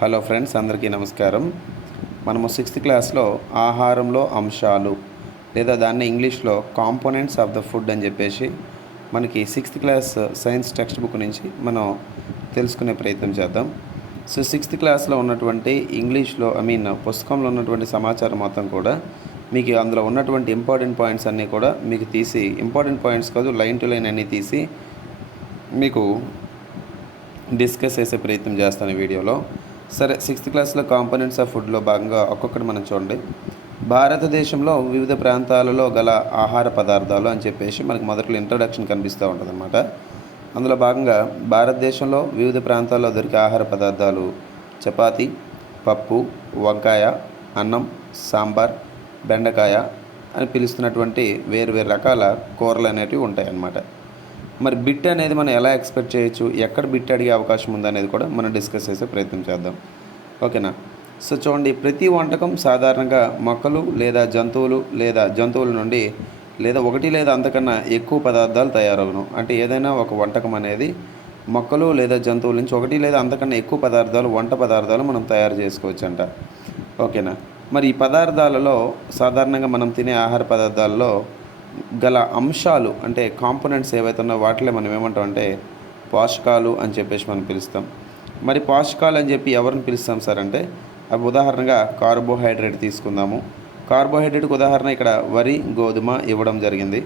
Hello friends అందరికీ నమస్కారం. మనము సిక్స్త్ క్లాస్లో ఆహారంలో అంశాలు లేదా దాన్ని ఇంగ్లీష్లో కాంపోనెంట్స్ ఆఫ్ ద ఫుడ్ అని చెప్పేసి మనకి sixth class science text book నుంచి మనం తెలుసుకునే ప్రయత్నం చేద్దాం. సో సిక్స్త్ క్లాస్లో ఉన్నటువంటి ఇంగ్లీష్లో ఐ మీన్ పుస్తకంలో ఉన్నటువంటి సమాచారం మొత్తం కూడా మీకు అందులో ఉన్నటువంటి ఇంపార్టెంట్ పాయింట్స్ అన్నీ కూడా మీకు తీసి ఇంపార్టెంట్ పాయింట్స్ కాదు లైన్ టు లైన్ అన్నీ తీసి మీకు డిస్కస్ చేసే ప్రయత్నం చేస్తాను ఈ వీడియోలో. సరే సిక్స్త్ క్లాస్లో కాంపోనెంట్స్ ఆఫ్ ఫుడ్లో భాగంగా ఒక్కొక్కటి మనం చూడండి. భారతదేశంలో వివిధ ప్రాంతాలలో గల ఆహార పదార్థాలు అని చెప్పేసి మనకు మొదట్లో ఇంట్రడక్షన్ కనిపిస్తూ ఉంటుంది అనమాట అందులో భాగంగా భారతదేశంలో వివిధ ప్రాంతాల్లో దొరికే ఆహార పదార్థాలు చపాతి పప్పు వంకాయ అన్నం సాంబార్ బెండకాయ అని పిలుస్తున్నటువంటి వేరు వేరు రకాల కూరలు అనేటివి ఉంటాయన్నమాట. మరి బిట్ అనేది మనం ఎలా ఎక్స్పెక్ట్ చేయొచ్చు? ఎక్కడ బిట్ అడిగే అవకాశం ఉందనేది కూడా మనం డిస్కస్ చేసే ప్రయత్నం చేద్దాం. ఓకేనా? సో చూడండి ప్రతి వంటకం సాధారణంగా మొక్కలు లేదా జంతువులు లేదా జంతువుల నుండి లేదా ఒకటి లేదా అంతకన్నా ఎక్కువ పదార్థాలు తయారవును. అంటే ఏదైనా ఒక వంటకం అనేది మొక్కలు లేదా జంతువుల నుంచి ఒకటి లేదా అంతకన్నా ఎక్కువ పదార్థాలు వంట పదార్థాలు మనం తయారు చేసుకోవచ్చు అంట ఓకేనా? మరి ఈ పదార్థాలలో సాధారణంగా మనం తినే ఆహార పదార్థాలలో గల అంశాలు అంటే కాంపోనెంట్స్ ఏవైతే ఉన్నాయో వాటిలో మనం ఏమంటాం అంటే పోషకాలు అని చెప్పేసి మనం పిలుస్తాం. మరి పోషకాలు అని చెప్పి ఎవరిని పిలుస్తాం సార్ అంటే అవి ఉదాహరణగా కార్బోహైడ్రేట్ తీసుకుందాము. కార్బోహైడ్రేట్కి ఉదాహరణ ఇక్కడ వరి గోధుమ ఇవ్వడం జరిగింది.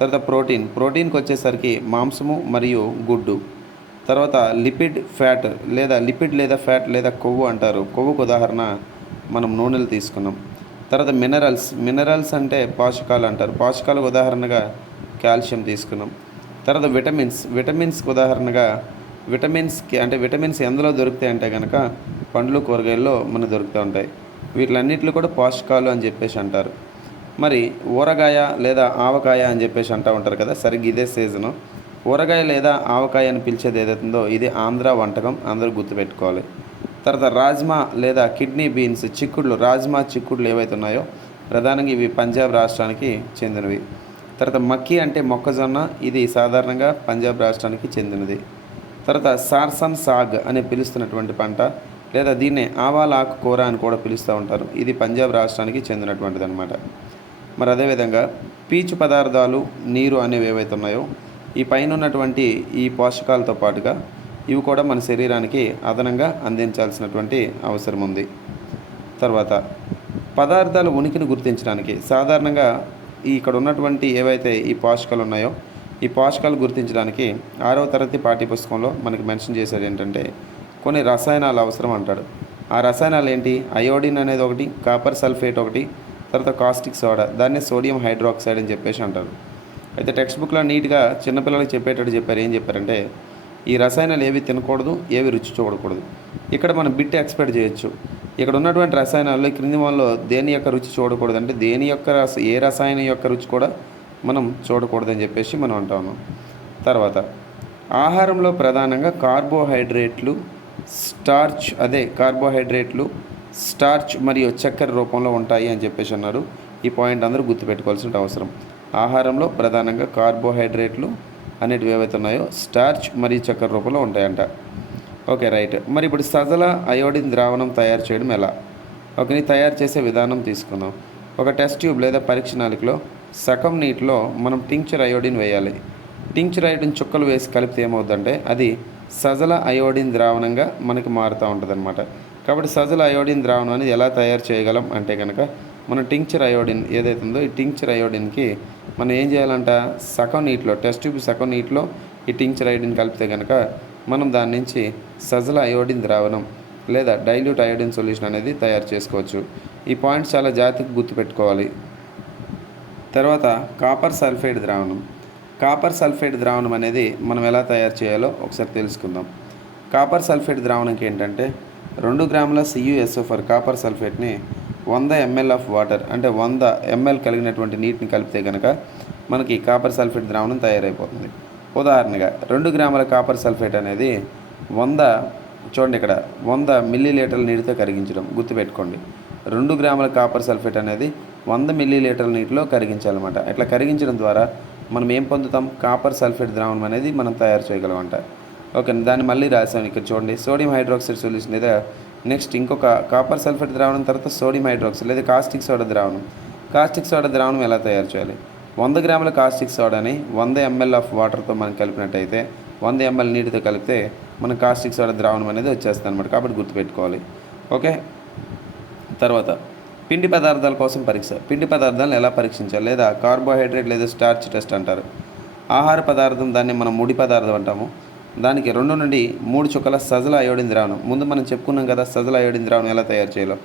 తర్వాత ప్రోటీన్ ప్రోటీన్కి వచ్చేసరికి మాంసము మరియు గుడ్డు. తర్వాత లిపిడ్ ఫ్యాట్ లేదా లిపిడ్ లేదా ఫ్యాట్ లేదా కొవ్వు అంటారు. కొవ్వుకు ఉదాహరణ మనం నూనెలు తీసుకున్నాం. తర్వాత మినరల్స్ మినరల్స్ అంటే పోషకాలు అంటారు. పోషకాలకు ఉదాహరణగా కాల్షియం తీసుకున్నాం. తర్వాత విటమిన్స్ విటమిన్స్కి ఉదాహరణగా విటమిన్స్కి అంటే విటమిన్స్ ఎందులో దొరుకుతాయి అంటే కనుక పండ్లు కూరగాయల్లో మనకు దొరుకుతూ ఉంటాయి. వీటిలన్నింటిలో కూడా పోషకాలు అని చెప్పేసి అంటారు. మరి ఊరగాయ లేదా ఆవకాయ అని చెప్పేసి అంటూ ఉంటారు కదా సరిగ్గా ఇదే సీజను ఊరగాయ లేదా ఆవకాయ అని పిలిచేది ఏదైతుందో ఇది ఆంధ్ర వంటకం అందరూ గుర్తుపెట్టుకోవాలి. తర్వాత రాజ్మా లేదా కిడ్నీ బీన్స్ చిక్కుళ్ళు రాజ్మా చిక్కుళ్ళు ఏవైతే ఉన్నాయో ప్రధానంగా ఇవి పంజాబ్ రాష్ట్రానికి చెందినవి. తర్వాత మక్కీ అంటే మొక్కజొన్న ఇది సాధారణంగా పంజాబ్ రాష్ట్రానికి చెందినది. తర్వాత సార్సన్ సాగ్ అని పిలుస్తున్నటువంటి పంట లేదా దీన్నే ఆవాల ఆకు కూర అని కూడా పిలుస్తూ ఉంటారు. ఇది పంజాబ్ రాష్ట్రానికి చెందినటువంటిది అనమాట మరి అదేవిధంగా పీచు పదార్థాలు నీరు అనేవి ఏవైతే ఉన్నాయో ఈ పైన ఉన్నటువంటి ఈ పోషకాలతో పాటుగా ఇవి కూడా మన శరీరానికి అదనంగా అందించాల్సినటువంటి అవసరం ఉంది. తర్వాత పదార్థాల ఉనికిని గుర్తించడానికి సాధారణంగా ఈ ఇక్కడ ఉన్నటువంటి ఏవైతే ఈ పోషకాలు ఉన్నాయో ఈ పోషకాలు గుర్తించడానికి ఆరవ తరగతి పాఠ్యపుస్తకంలో మనకి మెన్షన్ చేసేది ఏంటంటే కొన్ని రసాయనాలు అవసరం అంటాడు. ఆ రసాయనాలు ఏంటి? అయోడిన్ అనేది ఒకటి కాపర్ సల్ఫేట్ ఒకటి తర్వాత కాస్టిక్ సోడా దాన్ని సోడియం హైడ్రాక్సైడ్ అని చెప్పేసి అంటారు. అయితే టెక్స్ట్ బుక్లో నీట్గా చిన్నపిల్లలకి చెప్పేటట్టు చెప్పారు. ఏం చెప్పారంటే ఈ రసాయనాలు ఏవి తినకూడదు ఏవి రుచి చూడకూడదు. ఇక్కడ మనం బిట్ ఎక్స్పెక్ట్ చేయొచ్చు. ఇక్కడ ఉన్నటువంటి రసాయనాల్లో క్రింది వాళ్ళలో దేని యొక్క రుచి చూడకూడదు అంటే దేని యొక్క రస ఏ రసాయనం యొక్క రుచి కూడా మనం చూడకూడదని చెప్పేసి మనం అంటాము. తర్వాత ఆహారంలో ప్రధానంగా కార్బోహైడ్రేట్లు స్టార్చ్ అదే కార్బోహైడ్రేట్లు స్టార్చ్ మరియు చక్కెర రూపంలో ఉంటాయి అని చెప్పేసి అన్నారు. ఈ పాయింట్ అందరూ గుర్తుపెట్టుకోవాల్సిన అవసరం. ఆహారంలో ప్రధానంగా కార్బోహైడ్రేట్లు అనేటివి ఏవైతే ఉన్నాయో స్టార్చ్ మరియు చక్కెర రూపంలో ఉంటాయంట. Okay right. మరి ఇప్పుడు సజల అయోడిన్ ద్రావణం తయారు చేయడం ఎలా? ఒకని తయారు చేసే విధానం తీసుకుందాం. ఒక టెస్ట్ ట్యూబ్ లేదా పరీక్ష నాలికలో సగం నీటిలో మనం టింక్చర్ అయోడిన్ వేయాలి. టింక్చర్ అయోడిన్ చుక్కలు వేసి కలిపితే ఏమవుతుందంటే అది సజల అయోడిన్ ద్రావణంగా మనకి మారుతూ ఉంటుంది అనమాట కాబట్టి సజల అయోడిన్ ద్రావణం అనేది ఎలా తయారు చేయగలం అంటే కనుక మన టింక్చర్ అయోడిన్ ఏదైతే ఉందో ఈ టింక్చర్ అయోడిన్కి మనం ఏం చేయాలంట? సగం నీటిలో టెస్ట్ ట్యూబ్ సగం నీటిలో ఈ టింక్చర్ ఐడిన్ కలిపితే కనుక మనం దాని నుంచి సజల అయోడిన్ ద్రావణం లేదా డైల్యూట్ అయోడిన్ సొల్యూషన్ అనేది తయారు చేసుకోవచ్చు. ఈ పాయింట్స్ చాలా జాగ్రత్తగా గుర్తుపెట్టుకోవాలి. తర్వాత కాపర్ సల్ఫైడ్ ద్రావణం. కాపర్ సల్ఫైడ్ ద్రావణం అనేది మనం ఎలా తయారు చేయాలో ఒకసారి తెలుసుకుందాం. కాపర్ సల్ఫేట్ ద్రావణంకి ఏంటంటే రెండు గ్రాముల సియుఎస్ఓఫర్ కాపర్ సల్ఫేట్ని వంద ఎంఎల్ ఆఫ్ వాటర్ అంటే వంద ఎంఎల్ కలిగినటువంటి నీటిని కలిపితే కనుక మనకి కాపర్ సల్ఫేట్ ద్రావణం తయారైపోతుంది. ఉదాహరణగా రెండు గ్రాముల కాపర్ సల్ఫేట్ అనేది వంద చూడండి ఇక్కడ వంద మిల్లీ లీటర్ల నీటితో కరిగించడం గుర్తుపెట్టుకోండి. రెండు గ్రాముల కాపర్ సల్ఫేట్ అనేది వంద మిల్లీ లీటర్ల నీటిలో కరిగించాలన్నమాట. ఇట్లా కరిగించడం ద్వారా మనం ఏం పొందుతాం? కాపర్ సల్ఫేట్ ద్రావణం అనేది మనం తయారు చేయగలమంట. ఓకే దాన్ని మళ్ళీ రాసాం ఇక్కడ చూడండి. సోడియం హైడ్రాక్సైడ్ సొల్యూషన్ లేదా నెక్స్ట్ ఇంకొక కాపర్ సల్ఫేట్ ద్రావణం తర్వాత సోడియం హైడ్రాక్సైడ్ లేదా కాస్టిక్ సోడా ద్రావణం. కాస్టిక్ సోడా ద్రావణం ఎలా తయారు చేయాలి? వంద గ్రాముల కాస్టిక్ సోడాని వంద ఎంఎల్ ఆఫ్ వాటర్తో మనం కలిపినట్టయితే వంద ఎంఎల్ నీటితో కలిపితే మన కాస్టిక్ సోడా ద్రావణం అనేది వచ్చేస్తుంది అనమాట కాబట్టి గుర్తుపెట్టుకోవాలి. ఓకే? తర్వాత పిండి పదార్థాల కోసం పరీక్ష. పిండి పదార్థాలను ఎలా పరీక్షించాలి? లేదా కార్బోహైడ్రేట్ లేదా స్టార్చ్ టెస్ట్ అంటారు. ఆహార పదార్థం దాన్ని మనం ముడి పదార్థం అంటాము. దానికి రెండు నుండి మూడు చుక్కల సజల అయోడిన్ ద్రావణం. ముందు మనం చెప్పుకున్నాం కదా సజల అయోడిన్ ద్రావణం ఎలా తయారు చేయాలో.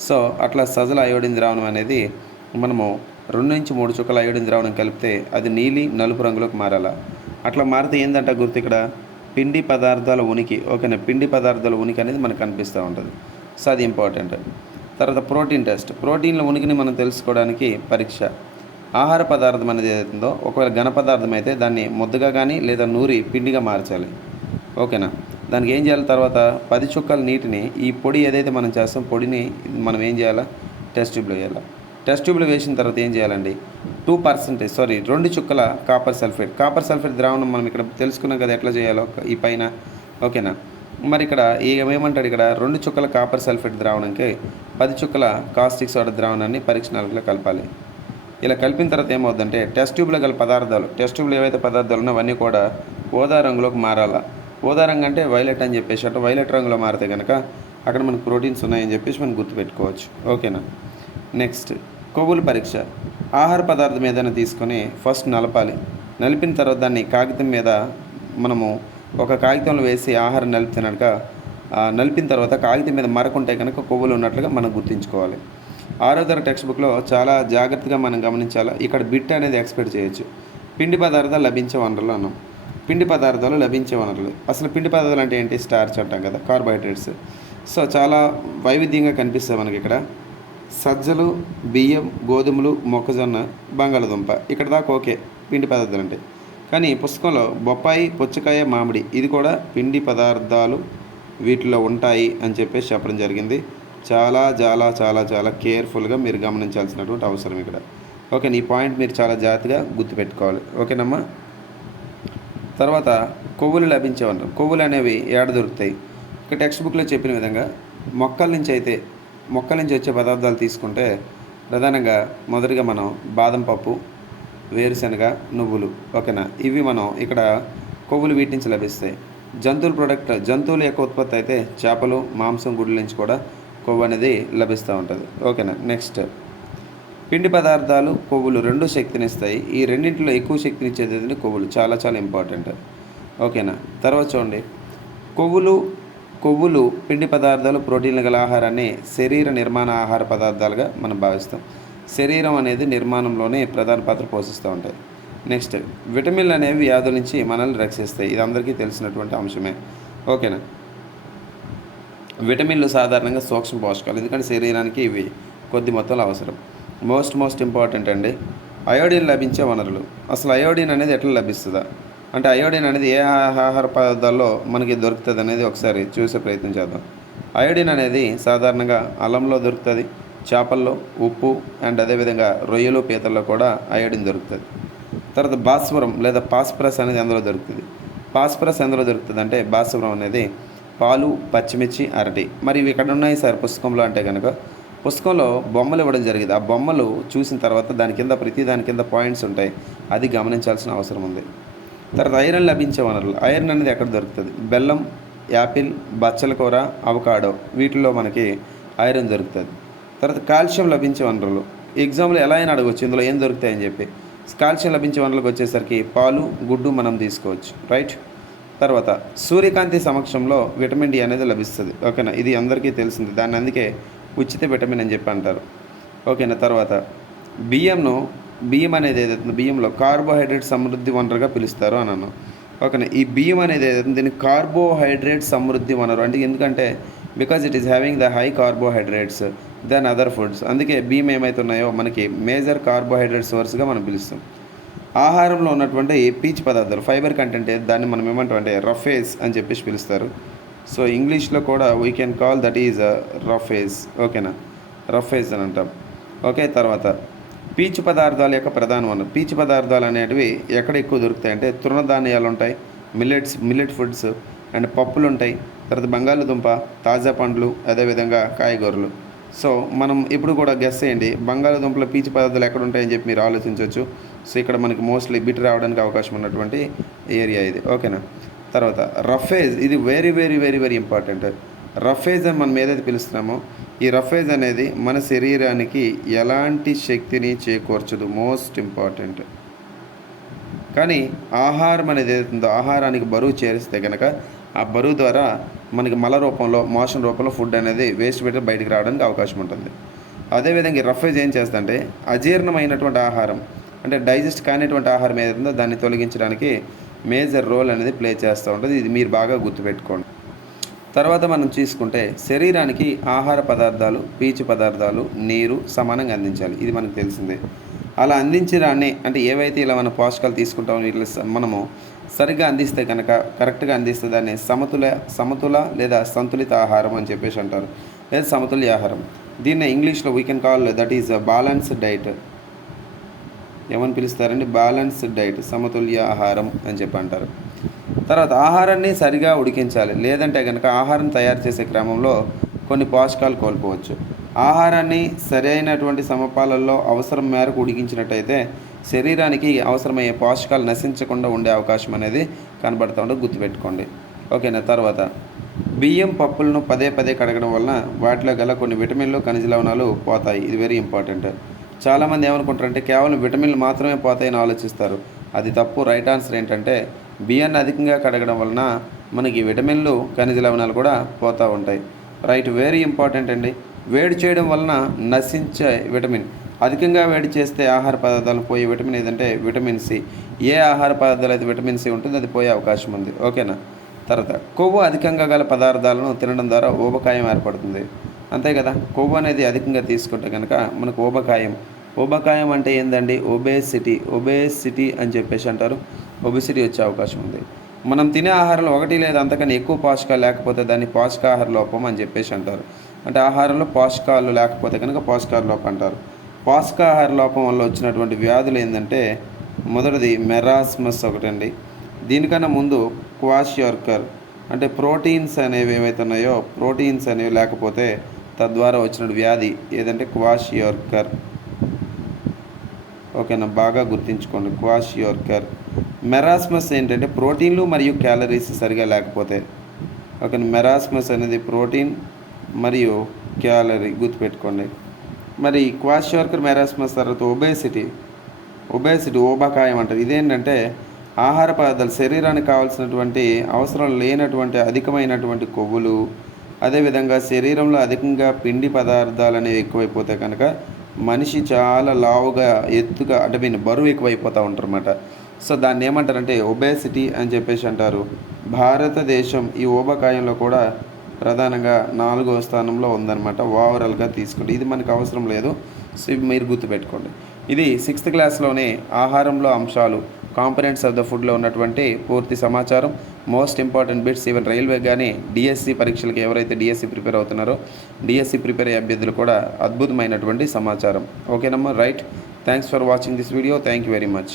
సో అట్లా సజల అయోడిన్ ద్రావణం అనేది మనము రెండు నుంచి మూడు చుక్కల అయోడిన్ ద్రావణం కలిపితే అది నీలి నలుపు రంగులోకి మారాల. అట్లా మారితే ఏంటంట గుర్తు ఇక్కడ? పిండి పదార్థాల ఉనికి. ఓకేనా? పిండి పదార్థాల ఉనికి అనేది మనకు కనిపిస్తూ ఉంటుంది. సో అది ఇంపార్టెంట్. తర్వాత ప్రోటీన్ టెస్ట్. ప్రోటీన్ల ఉనికిని మనం తెలుసుకోవడానికి పరీక్ష. ఆహార పదార్థం అనేది ఏదైతుందో ఒకవేళ ఘన పదార్థం అయితే దాన్ని ముద్దగా కానీ లేదా నూరి పిండిగా మార్చాలి. ఓకేనా? దానికి ఏం చేయాలి తర్వాత? పది చుక్కల నీటిని ఈ పొడి ఏదైతే మనం చేస్తాం పొడిని మనం ఏం చేయాలా? టెస్ట్ ట్యూబ్లో వేయాలి. టెస్ట్ ట్యూబ్లో వేసిన తర్వాత ఏం చేయాలండి? టూ పర్సెంటేజ్ సారీ రెండు చుక్కల కాపర్ సల్ఫేట్. కాపర్ సల్ఫేట్ ద్రావణం మనం ఇక్కడ తెలుసుకున్నాం కదా ఎట్లా చేయాలో ఈ పైన. ఓకేనా? మరి ఇక్కడ ఏమంటాడు ఇక్కడ? రెండు చుక్కల కాపర్ సల్ఫేట్ ద్రావణంకి పది చుక్కల కాస్టిక్ సోడా ద్రావణాన్ని పరీక్ష నాలుగులో కలపాలి. ఇలా కలిపిన తర్వాత ఏమవుతుందంటే టెస్ట్ ట్యూబ్లో గల పదార్థాలు టెస్ట్ ట్యూబ్లో ఏవైతే పదార్థాలు ఉన్నాయో అవన్నీ కూడా ఓదా రంగులోకి మారాలా? ఓదా రంగు అంటే వైలెట్ అని చెప్పేసి అటు వైలెట్ రంగులో మారితే కనుక అక్కడ మనకు ప్రోటీన్స్ ఉన్నాయని చెప్పేసి మనం గుర్తుపెట్టుకోవచ్చు. ఓకేనా నెక్స్ట్ కొవ్వుల పరీక్ష. ఆహార పదార్థం ఏదైనా తీసుకొని ఫస్ట్ నలపాలి. నలిపిన తర్వాత దాన్ని కాగితం మీద మనము ఒక కాగితంలో వేసి ఆహారం నలిపినాక నలిపిన తర్వాత కాగితం మీద మరకుంటే కనుక కొవ్వులు ఉన్నట్లుగా మనం గుర్తుంచుకోవాలి. ఆరో తరగతి టెక్స్ట్ బుక్లో చాలా జాగ్రత్తగా మనం గమనించాలి? ఇక్కడ బిట్ అనేది ఎక్స్పెక్ట్ చేయొచ్చు. పిండి పదార్థాలు లభించే వనరులు అన్నాం. పిండి పదార్థాలు లభించే వనరులు. అసలు పిండి పదార్థాలు అంటే ఏంటి? స్టార్చ్ అంటాం కదా కార్బోహైడ్రేట్స్ సో చాలా వైవిధ్యంగా కనిపిస్తాయి మనకి ఇక్కడ. సజ్జలు బియ్యం గోధుమలు మొక్కజొన్న బంగాళదుంప. ఇక్కడ దాకా ఓకే పిండి పదార్థాలు అంటే. కానీ పుస్తకంలో బొప్పాయి పుచ్చకాయ మామిడి ఇది కూడా పిండి పదార్థాలు వీటిలో ఉంటాయి అని చెప్పేసి చెప్పడం జరిగింది. చాలా చాలా చాలా చాలా కేర్ఫుల్గా మీరు గమనించాల్సినటువంటి అవసరం ఇక్కడ. ఓకే ఈ పాయింట్ మీరు చాలా జాగ్రత్తగా గుర్తుపెట్టుకోవాలి. ఓకేనమ్మా తర్వాత కొవ్వులు లభించేవన్నారు కొవ్వులు అనేవి ఏడ దొరుకుతాయి? ఇక టెక్స్ట్ బుక్లో చెప్పిన విధంగా మొక్కల నుంచి అయితే మొక్కల నుంచి వచ్చే పదార్థాలు తీసుకుంటే ప్రధానంగా మొదటిగా మనం బాదం పప్పు వేరుశనగ నువ్వులు. ఓకేనా ఇవి మనం ఇక్కడ కొవ్వులు వీటి నుంచి లభిస్తాయి. జంతువుల ప్రొడక్ట్ జంతువుల యొక్క ఉత్పత్తి అయితే చేపలు మాంసం గుడ్ల నుంచి కూడా కొవ్వు అనేది లభిస్తూ ఉంటుంది. ఓకేనా? నెక్స్ట్. పిండి పదార్థాలు కొవ్వులు రెండు శక్తినిస్తాయి. ఈ రెండింటిలో ఎక్కువ శక్తినిచ్చేది ఏంటంటే కొవ్వులు. చాలా చాలా ఇంపార్టెంట్. ఓకేనా? తర్వాత చూడండి. కొవ్వులు కొవ్వులు పిండి పదార్థాలు ప్రోటీన్లు గల ఆహారాన్ని శరీర నిర్మాణ ఆహార పదార్థాలుగా మనం భావిస్తాం. శరీరం అనేది నిర్మాణంలోనే ప్రధాన పాత్ర పోషిస్తూ ఉంటాయి నెక్స్ట్. విటమిన్లు అనేవి వ్యాధుల నుంచి మనల్ని రక్షిస్తాయి. ఇది అందరికీ తెలిసినటువంటి అంశమే. ఓకేనా? విటమిన్లు సాధారణంగా సూక్ష్మ పోషకాలు ఎందుకంటే శరీరానికి ఇవి కొద్ది మొత్తంలో అవసరం. మోస్ట్ మోస్ట్ ఇంపార్టెంట్ అండి అయోడిన్ లభించే వనరులు. అసలు అయోడిన్ అనేది ఎట్లా లభిస్తుందా? అంటే అయోడిన్ అనేది ఏ ఆహార పదార్థాల్లో మనకి దొరుకుతుంది అనేది ఒకసారి చూసే ప్రయత్నం చేద్దాం. అయోడిన్ అనేది సాధారణంగా అల్లంలో దొరుకుతుంది చేపల్లో ఉప్పు అండ్ అదేవిధంగా రొయ్యలు పీతల్లో కూడా అయోడిన్ దొరుకుతుంది. తర్వాత భాస్వరం లేదా పాస్ప్రస్ అనేది అందులో దొరుకుతుంది. పాస్ప్రస్ ఎందులో దొరుకుతుంది అంటే భాస్వరం అనేది పాలు పచ్చిమిర్చి అరటి. మరి ఇవి ఎక్కడ ఉన్నాయి సార్ పుస్తకంలో అంటే కనుక పుస్తకంలో బొమ్మలు ఇవ్వడం జరిగింది. ఆ బొమ్మలు చూసిన తర్వాత దాని కింద ప్రతి దాని కింద పాయింట్స్ ఉంటాయి. అది గమనించాల్సిన అవసరం ఉంది. తర్వాత ఐరన్ లభించే వనరులు. ఐరన్ అనేది ఎక్కడ దొరుకుతుంది? బెల్లం యాపిల్ బచ్చల కూర అవకాడో వీటిల్లో మనకి ఐరన్ దొరుకుతుంది. తర్వాత కాల్షియం లభించే వనరులు. ఎగ్జామ్లో ఎలా అయినా అడగవచ్చు ఇందులో ఏం దొరుకుతాయని చెప్పి. కాల్షియం లభించే వనరులకు వచ్చేసరికి పాలు గుడ్డు మనం తీసుకోవచ్చు. రైట్? తర్వాత సూర్యకాంతి సమక్షంలో విటమిన్ డి అనేది లభిస్తుంది. ఓకేనా? ఇది అందరికీ తెలిసింది. దాన్ని అందుకే ఉచిత విటమిన్ అని చెప్పి అంటారు. ఓకేనా? తర్వాత బియ్యంను బియ్యం అనేది ఏదైతే బియ్యంలో కార్బోహైడ్రేట్ సమృద్ధి వనరుగా పిలుస్తారు అన్నాను. ఓకేనా? ఈ బియ్యం అనేది ఏదైతుంది దీన్ని కార్బోహైడ్రేట్ సమృద్ధి వనరు. అంటే ఎందుకంటే because it is having the high carbohydrates then other foods అందుకే బియ్యం ఏమైతున్నాయో మనకి మేజర్ కార్బోహైడ్రేట్ సోర్స్గా మనం పిలుస్తాం. ఆహారంలో ఉన్నటువంటి పీచు పదార్థాలు ఫైబర్ కంటెంట్ దాన్ని మనం ఏమంటామంటే రఫేస్ రఫేజ్ అని చెప్పేసి పిలుస్తారు. సో ఇంగ్లీష్లో కూడా we can call that is roughage ఓకేనా రఫేజ్ అని అంటాం. ఓకే తర్వాత పీచు పదార్థాల యొక్క ప్రధాన వనరు. పీచు పదార్థాలు అనేటివి ఎక్కడ ఎక్కువ దొరుకుతాయి అంటే తృణధాన్యాలు ఉంటాయి మిల్లెట్స్ మిల్లెట్ ఫుడ్స్ అండ్ పప్పులు ఉంటాయి తర్వాత బంగాళదుంప తాజా పండ్లు అదేవిధంగా కాయగూరలు. సో మనం ఇప్పుడు కూడా గెస్ చేయండి బంగాళదుంపలో పీచు పదార్థాలు ఎక్కడ ఉంటాయని చెప్పి మీరు ఆలోచించవచ్చు సో ఇక్కడ మనకి మోస్ట్లీ బిట్ రావడానికి అవకాశం ఉన్నటువంటి ఏరియా ఇది. ఓకేనా తర్వాత రఫేజ్ ఇది very very very very important roughage అని మనం ఏదైతే పిలుస్తున్నామో ఈ రఫేజ్ అనేది మన శరీరానికి ఎలాంటి శక్తిని చేకూర్చదు. మోస్ట్ ఇంపార్టెంట్ కానీ ఆహారం అనేది ఏదైతుందో ఆహారానికి బరువు చేరిస్తే కనుక ఆ బరువు ద్వారా మనకి మల రూపంలో మోషన్ రూపంలో ఫుడ్ అనేది వేస్ట్ పెట్టి బయటకు రావడానికి అవకాశం ఉంటుంది. అదేవిధంగా ఈ రఫేజ్ ఏం చేస్తుందంటే అజీర్ణమైనటువంటి ఆహారం అంటే డైజెస్ట్ కానిటువంటి ఆహారం ఏదైతుందో దాన్ని తొలగించడానికి మేజర్ రోల్ అనేది ప్లే చేస్తూ ఉంటుంది. ఇది మీరు బాగా గుర్తుపెట్టుకోండి. తర్వాత మనం చూసుకుంటే శరీరానికి ఆహార పదార్థాలు పీచు పదార్థాలు నీరు సమానంగా అందించాలి. ఇది మనకు తెలిసిందే. అలా అందించడాన్ని అంటే ఏవైతే ఇలా మన పోషకాలు తీసుకుంటామో వీటిని మనము సరిగ్గా అందిస్తే కనుక కరెక్ట్గా అందిస్తే దాన్ని సమతుల సమతుల లేదా సంతులిత ఆహారం అని చెప్పేసి అంటారు. లేదా సమతుల్య ఆహారం. దీన్ని ఇంగ్లీష్లో we can call that is balanced diet ఏమని పిలుస్తారండి బ్యాలెన్స్డ్ డైట్ సమతుల్య ఆహారం అని చెప్పి అంటారు. తర్వాత ఆహారాన్ని సరిగా ఉడికించాలి. లేదంటే కనుక ఆహారం తయారు చేసే క్రమంలో కొన్ని పోషకాలు కోల్పోవచ్చు. ఆహారాన్ని సరైనటువంటి సమపాలల్లో అవసరం మేరకు ఉడికించినట్టయితే శరీరానికి అవసరమయ్యే పోషకాలు నశించకుండా ఉండే అవకాశం అనేది కనబడుతూ ఉంటే గుర్తుపెట్టుకోండి. ఓకేనా? తర్వాత బియ్యం పప్పులను పదే పదే కడగడం వలన వాటిలో గల కొన్ని విటమిన్లు ఖనిజ లవణాలు పోతాయి. ఇది వెరీ ఇంపార్టెంట్ చాలామంది ఏమనుకుంటారంటే కేవలం విటమిన్లు మాత్రమే పోతాయని ఆలోచిస్తారు. అది తప్పు. రైట్ ఆన్సర్ ఏంటంటే బియ్యాన్ని అధికంగా కడగడం వలన మనకి విటమిన్లు ఖనిజ లవణాలు కూడా పోతూ ఉంటాయి. రైట్ వెరీ ఇంపార్టెంట్ అండి. వేడి చేయడం వలన నశించే విటమిన్. అధికంగా వేడి చేస్తే ఆహార పదార్థాలు పోయే విటమిన్ ఏదంటే విటమిన్ సి. ఏ ఆహార పదార్థాలు అయితే విటమిన్ సి ఉంటుందో అది పోయే అవకాశం ఉంది. ఓకేనా? తర్వాత కొవ్వు అధికంగా గల పదార్థాలను తినడం ద్వారా ఊబకాయం ఏర్పడుతుంది. అంతే కదా? కొవ్వు అనేది అధికంగా తీసుకుంటే కనుక మనకు ఊబకాయం ఊబకాయం అంటే ఏందండి? ఒబేసిటీ. ఒబేసిటీ అని చెప్పేసి అంటారు. ఒబేసిటీ వచ్చే అవకాశం ఉంది. మనం తినే ఆహారంలో ఒకటి లేదా అంతకన్నా ఎక్కువ పోషకాలు లేకపోతే దాన్ని పోషకాహార లోపం అని చెప్పేసి అంటారు. అంటే ఆహారంలో పోషకాలు లేకపోతే కనుక పోషకాహార లోపం అంటారు. పోషకాహార లోపం వల్ల వచ్చినటువంటి వ్యాధులు ఏంటంటే మొదటిది మెరాస్మస్ ఒకటండి. దీనికన్నా ముందు క్వాషియార్కర్ అంటే ప్రోటీన్స్ అనేవి ఏవైతే ఉన్నాయో ప్రోటీన్స్ అనేవి లేకపోతే తద్వారా వచ్చిన వ్యాధి ఏదంటే క్వాషియార్కర్ ఓకేనా? బాగా గుర్తుంచుకోండి. క్వాషియోర్కర్ మెరాస్మస్ ఏంటంటే ప్రోటీన్లు మరియు క్యాలరీస్ సరిగా లేకపోతే. ఓకేనా? మెరాస్మస్ అనేది ప్రోటీన్ మరియు క్యాలరీ గుర్తుపెట్టుకోండి. మరి క్వాషియోర్కర్ మెరాస్మస్ తర్వాత ఒబేసిటీ. ఒబేసిటీ ఓబకాయం అంటారు. ఇదేంటంటే ఆహార పదార్థాలు శరీరానికి కావాల్సినటువంటి అవసరం లేనటువంటి అధికమైనటువంటి కొవ్వులు అదేవిధంగా శరీరంలో అధికంగా పిండి పదార్థాలు అనేవి ఎక్కువైపోతే కనుక మనిషి చాలా లావుగా ఎత్తుగా అంటే మీన్ బరువు ఎక్కువైపోతూ ఉంటారు సో దాన్ని ఏమంటారంటే ఒబేసిటీ అని చెప్పేసి అంటారు. భారతదేశం ఈ ఓబకాయంలో కూడా ప్రధానంగా నాలుగో స్థానంలో ఉందన్నమాట. ఓవరాల్గా తీసుకుంటే ఇది మనకు అవసరం లేదు. సో మీరు గుర్తుపెట్టుకోండి. ఇది సిక్స్త్ క్లాస్లోనే ఆహారంలో అంశాలు కాంపనెంట్స్ ఆఫ్ ద ఫుడ్లో ఉన్నటువంటి పూర్తి సమాచారం. Most important bits even railway కానీ డిఎస్సి పరీక్షలకు ఎవరైతే డిఎస్సి ప్రిపేర్ అవుతున్నారో డిఎస్సి ప్రిపేర్ అయ్యే అభ్యర్థులు కూడా అద్భుతమైనటువంటి సమాచారం. ఓకేనమ్మా right. Thanks for watching this video. Thank you very much.